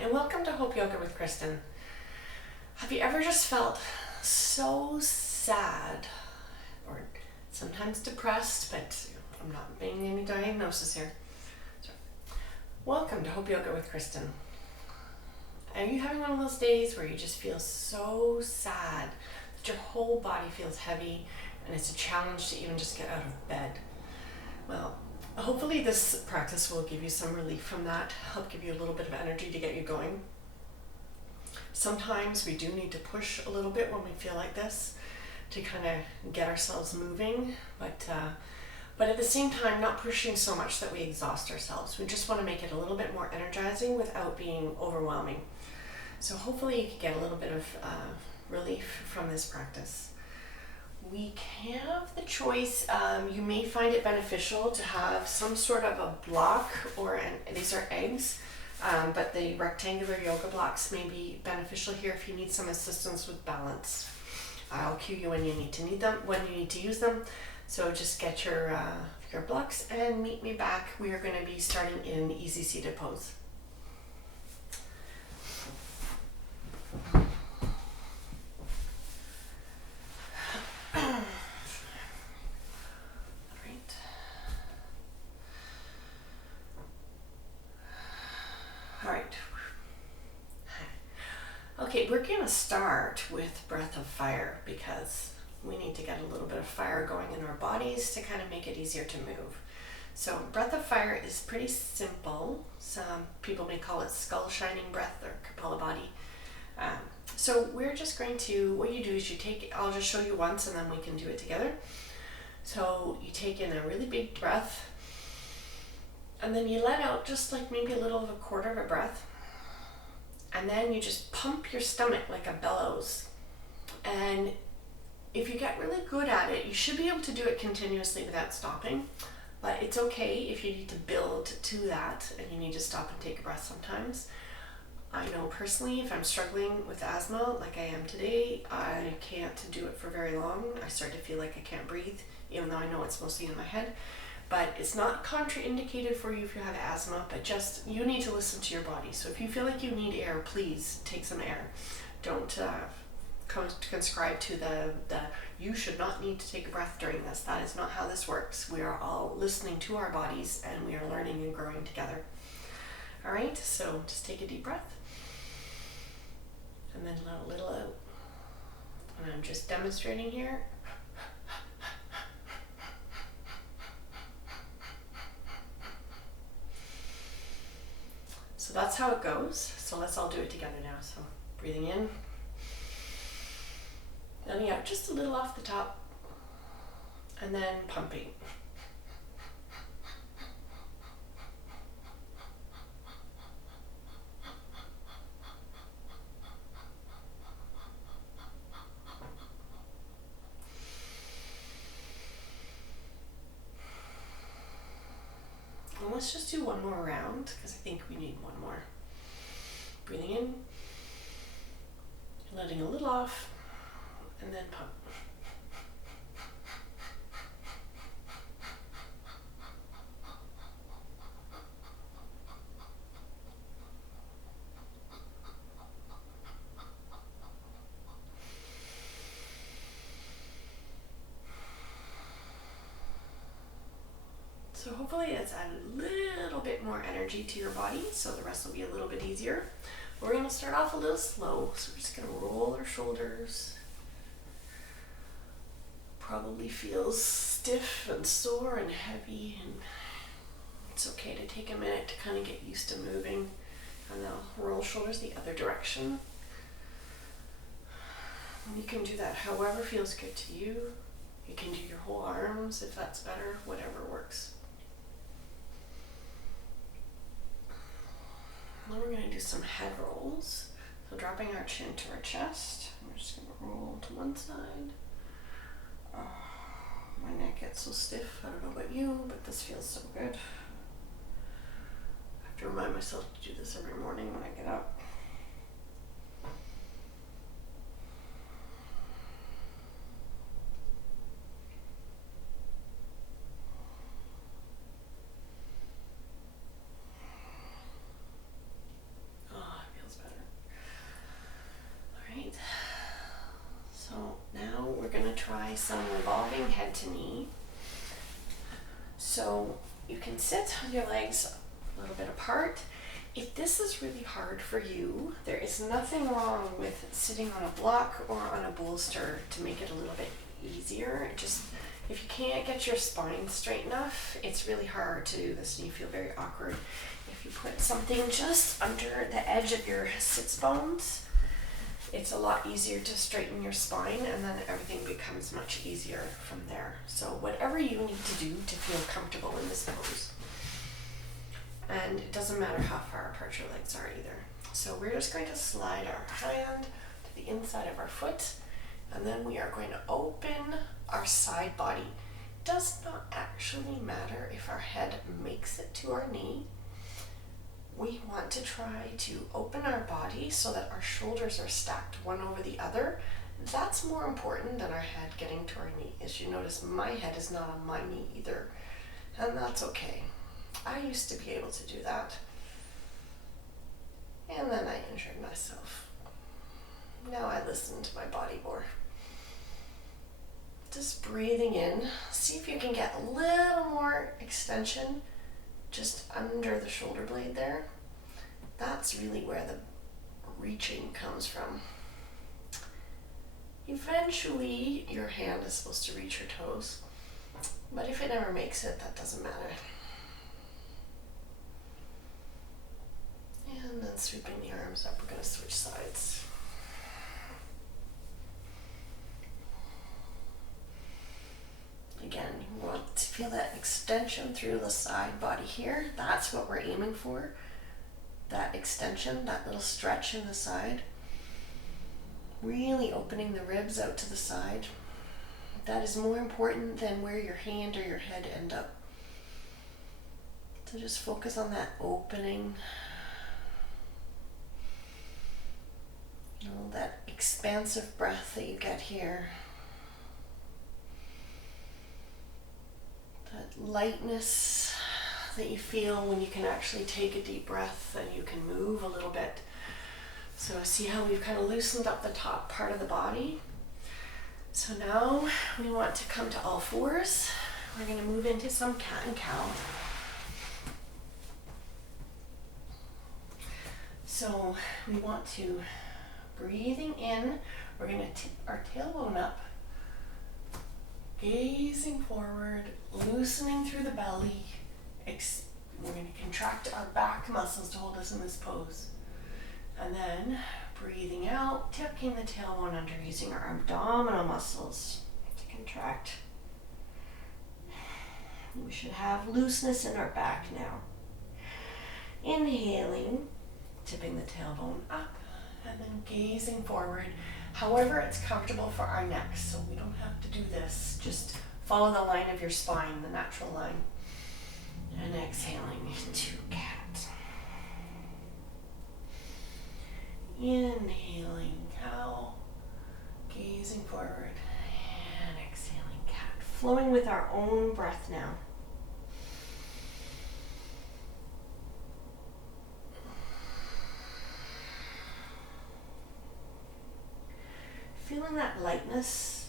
and welcome to Hope Yoga with Kristen. Have you ever just felt so sad or sometimes depressed, but I'm not making any diagnosis here. So, welcome to Hope Yoga with Kristen. Are you having one of those days where you just feel so sad that your whole body feels heavy and it's a challenge to even just get out of bed? Well, hopefully this practice will give you some relief from that, help give you a little bit of energy to get you going. Sometimes we do need to push a little bit when we feel like this to kind of get ourselves moving, but at the same time not pushing so much that we exhaust ourselves. We just want to make it a little bit more energizing without being overwhelming. So hopefully you can get a little bit of relief from this practice. We have the choice, you may find it beneficial to have some sort of a block, these are eggs, but the rectangular yoga blocks may be beneficial here if you need some assistance with balance. I'll cue you when you need to use them. So just get your blocks and meet me back. We are going to be starting in easy seated pose. Okay, we're going to start with breath of fire because we need to get a little bit of fire going in our bodies to kind of make it easier to move. So breath of fire is pretty simple. Some people may call it skull shining breath or Kapalabhati. So we're just going to, what you do is I'll just show you once and then we can do it together. So you take in a really big breath and then you let out just like maybe a little of a quarter of a breath. And then you just pump your stomach like a bellows. And if you get really good at it, you should be able to do it continuously without stopping. But it's okay if you need to build to that and you need to stop and take a breath sometimes. I know personally, if I'm struggling with asthma like I am today, I can't do it for very long. I start to feel like I can't breathe, even though I know it's mostly in my head. But it's not contraindicated for you if you have asthma, but just you need to listen to your body. So if you feel like you need air, please take some air. Don't conscribe to the you should not need to take a breath during this. That is not how this works. We are all listening to our bodies and we are learning and growing together. All right, so just take a deep breath and then let a little out. And I'm just demonstrating here. So that's how it goes. So let's all do it together now. So breathing in, letting out just a little off the top, and then pumping. And let's just do one more round because I think we need one more. Breathing in, letting a little off, and then pump. So hopefully it's added a little bit more energy to your body, so the rest will be a little bit easier. We're going to start off a little slow, so we're just going to roll our shoulders. Probably feels stiff and sore and heavy, and it's okay to take a minute to kind of get used to moving. And now roll shoulders the other direction. And you can do that however feels good to you. You can do your whole arms if that's better, whatever works. Then we're going to do some head rolls. So dropping our chin to our chest. We're just going to roll to one side. My neck gets so stiff. I don't know about you, but this feels so good. I have to remind myself to do this every morning when I get up. try some revolving head to knee. So you can sit with your legs a little bit apart. If this is really hard for you, there is nothing wrong with sitting on a block or on a bolster to make it a little bit easier. Just if you can't get your spine straight enough, it's really hard to do this and you feel very awkward. If you put something just under the edge of your sits bones, it's a lot easier to straighten your spine, and then everything becomes much easier from there. So whatever you need to do to feel comfortable in this pose. And it doesn't matter how far apart your legs are either. So we're just going to slide our hand to the inside of our foot, and then we are going to open our side body. It does not actually matter if our head makes it to our knee. We want to try to open our body so that our shoulders are stacked one over the other. That's more important than our head getting to our knee. As you notice, my head is not on my knee either, and that's okay. I used to be able to do that, and then I injured myself. Now I listen to my body more. Just breathing in. See if you can get a little more extension just under the shoulder blade there. That's really where the reaching comes from. Eventually, your hand is supposed to reach your toes, but if it never makes it, that doesn't matter. And then sweeping the arms up, we're going to switch sides. Again, you want to feel that extension through the side body here. That's what we're aiming for. That extension, that little stretch in the side. Really opening the ribs out to the side. That is more important than where your hand or your head end up. So just focus on that opening. You know, that expansive breath that you get here. That lightness that you feel when you can actually take a deep breath and you can move a little bit. So see how we've kind of loosened up the top part of the body. So now we want to come to all fours. We're going to move into some cat and cow. So we want to, breathing in, we're going to tip our tailbone up, gazing forward, loosening through the belly. We're going to contract our back muscles to hold us in this pose. And then breathing out, tucking the tailbone under, using our abdominal muscles to contract. We should have looseness in our back now. Inhaling, tipping the tailbone up, and then gazing forward. However, it's comfortable for our necks, so we don't have to do this. Just follow the line of your spine, the natural line. And exhaling into cat. Inhaling cow, gazing forward, and exhaling cat. Flowing with our own breath now. Feeling that lightness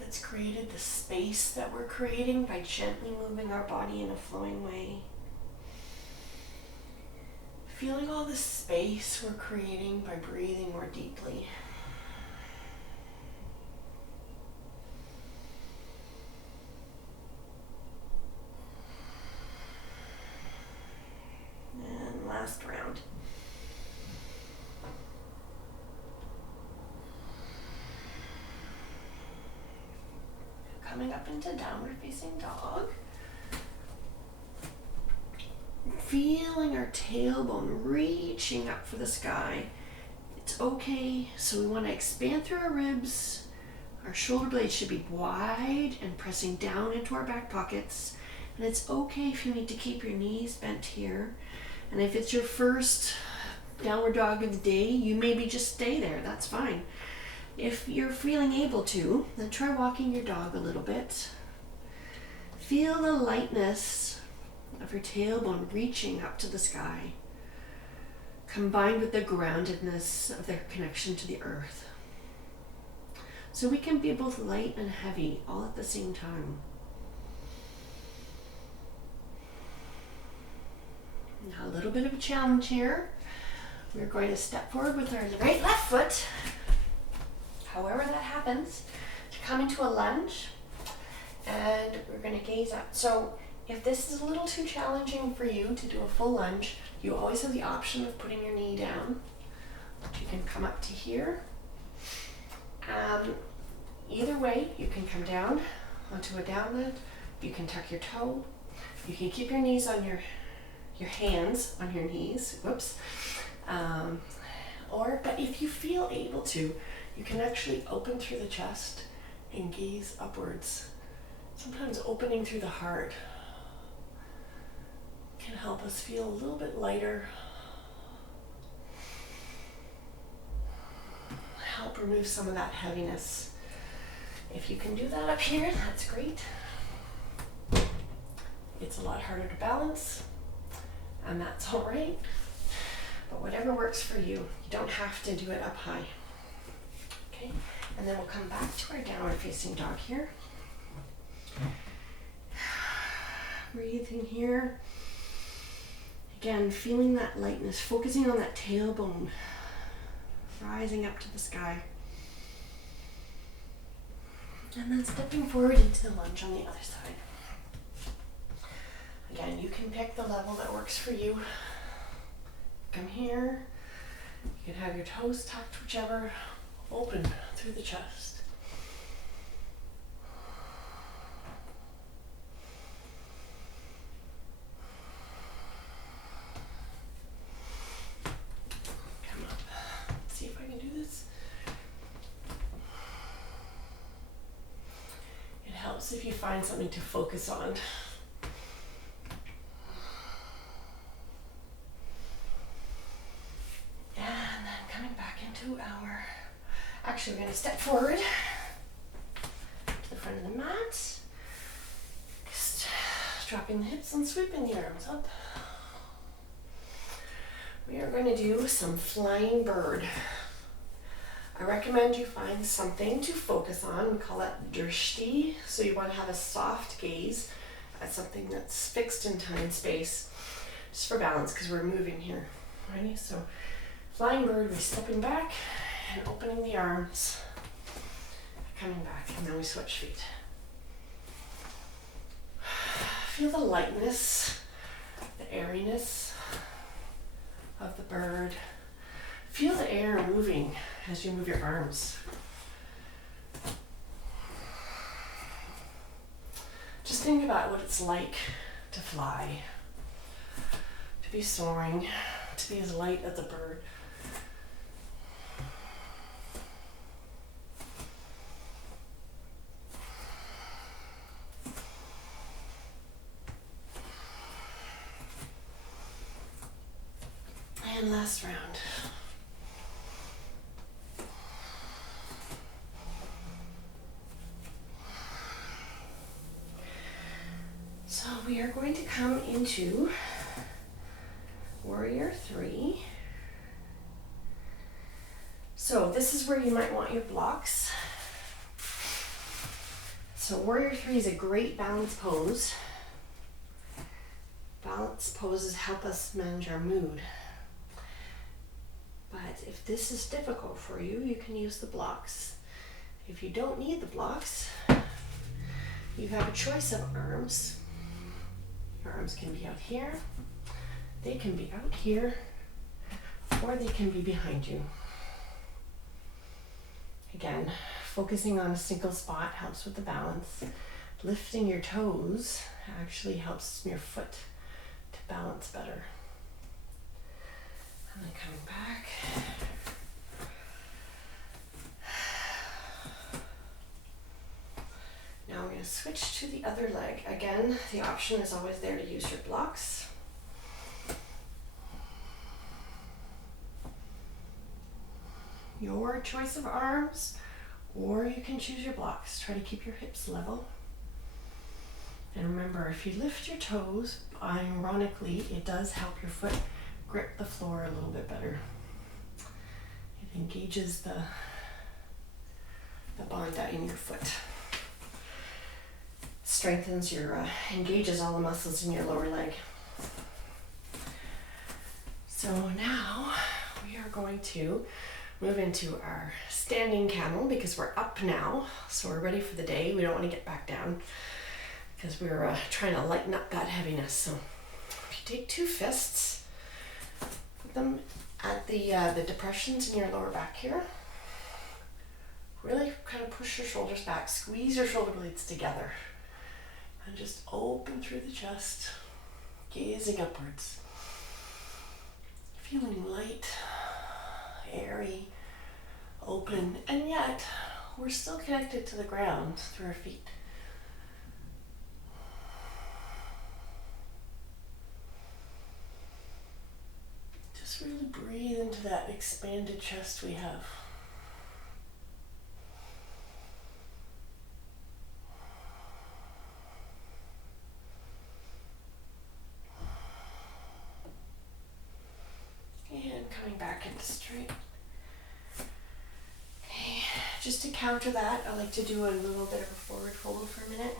that's created, the space that we're creating by gently moving our body in a flowing way. Feeling all the space we're creating by breathing more deeply. And last round. Coming up into downward facing dog. Feeling our tailbone reaching up for the sky. It's okay. So we want to expand through our ribs. Our shoulder blades should be wide and pressing down into our back pockets. And it's okay if you need to keep your knees bent here. And if it's your first downward dog of the day, you maybe just stay there. That's fine. If you're feeling able to, then try walking your dog a little bit. Feel the lightness of your tailbone reaching up to the sky, combined with the groundedness of their connection to the earth. So we can be both light and heavy all at the same time. Now a little bit of a challenge here. We're going to step forward with our right left foot, however that happens, to come into a lunge, and we're going to gaze up. So if this is a little too challenging for you to do a full lunge, you always have the option of putting your knee down. You can come up to here. Either way, you can come down onto a downward, you can tuck your toe, you can keep your knees on your hands on your knees, whoops. But if you feel able to, you can actually open through the chest and gaze upwards. Sometimes opening through the heart can help us feel a little bit lighter, help remove some of that heaviness. If you can do that up here, that's great. It's a lot harder to balance, and that's all right. But whatever works for you, you don't have to do it up high. Okay, and then we'll come back to our downward facing dog here. Breathing here. Again, feeling that lightness, focusing on that tailbone, rising up to the sky. And then stepping forward into the lunge on the other side. Again, you can pick the level that works for you. Come here. You can have your toes tucked, whichever, open through the chest. Come up. Let's see if I can do this. It helps if you find something to focus on. Actually, we're going to step forward to the front of the mat. Just dropping the hips and sweeping the arms up. We are going to do some flying bird. I recommend you find something to focus on. We call that drishti. So you want to have a soft gaze at something that's fixed in time and space, just for balance, because we're moving here. Ready? So flying bird, we're stepping back and opening the arms, coming back, and then we switch feet. Feel the lightness, the airiness of the bird. Feel the air moving as you move your arms. Just think about what it's like to fly, to be soaring, to be as light as a bird. And last round. So we are going to come into Warrior 3. So this is where you might want your blocks. So Warrior 3 is a great balance pose. Balance poses help us manage our mood. But if this is difficult for you, you can use the blocks. If you don't need the blocks, you have a choice of arms. Your arms can be out here, they can be out here, or they can be behind you. Again, focusing on a single spot helps with the balance. Lifting your toes actually helps your foot to balance better. And then coming back. Now we're going to switch to the other leg. Again, the option is always there to use your blocks. Your choice of arms, or you can choose your blocks. Try to keep your hips level. And remember, if you lift your toes, ironically, it does help your foot grip the floor a little bit better. It engages the the banda in your foot. Strengthens your, engages all the muscles in your lower leg. So now we are going to move into our standing camel because we're up now. So we're ready for the day. We don't want to get back down because we're trying to lighten up that heaviness. So if you take two fists, put them at the depressions in your lower back here. Really kind of push your shoulders back, squeeze your shoulder blades together, and just open through the chest, gazing upwards. Feeling light, airy, open, and yet we're still connected to the ground through our feet. Just really breathe into that expanded chest we have. And coming back into straight. Okay, just to counter that, I like to do a little bit of a forward fold for a minute.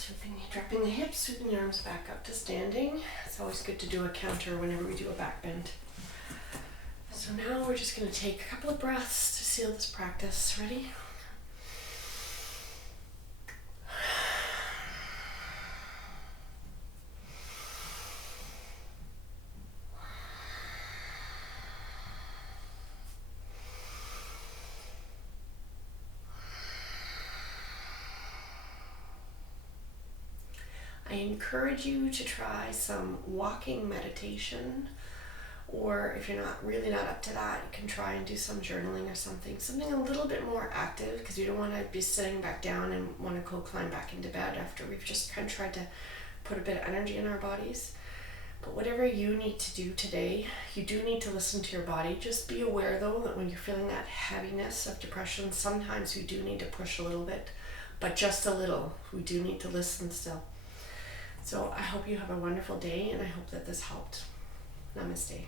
And then dropping the hips, sweeping the arms back up to standing. It's always good to do a counter whenever we do a back bend. So now we're just going to take a couple of breaths to seal this practice. Ready? I encourage you to try some walking meditation, or if you're really not up to that, you can try and do some journaling or something a little bit more active, because you don't want to be sitting back down and want to go climb back into bed after we've just kind of tried to put a bit of energy in our bodies. But whatever you need to do today, you do need to listen to your body. Just be aware though that when you're feeling that heaviness of depression, sometimes we do need to push a little bit, but just a little. We do need to listen still. So I hope you have a wonderful day, and I hope that this helped. Namaste.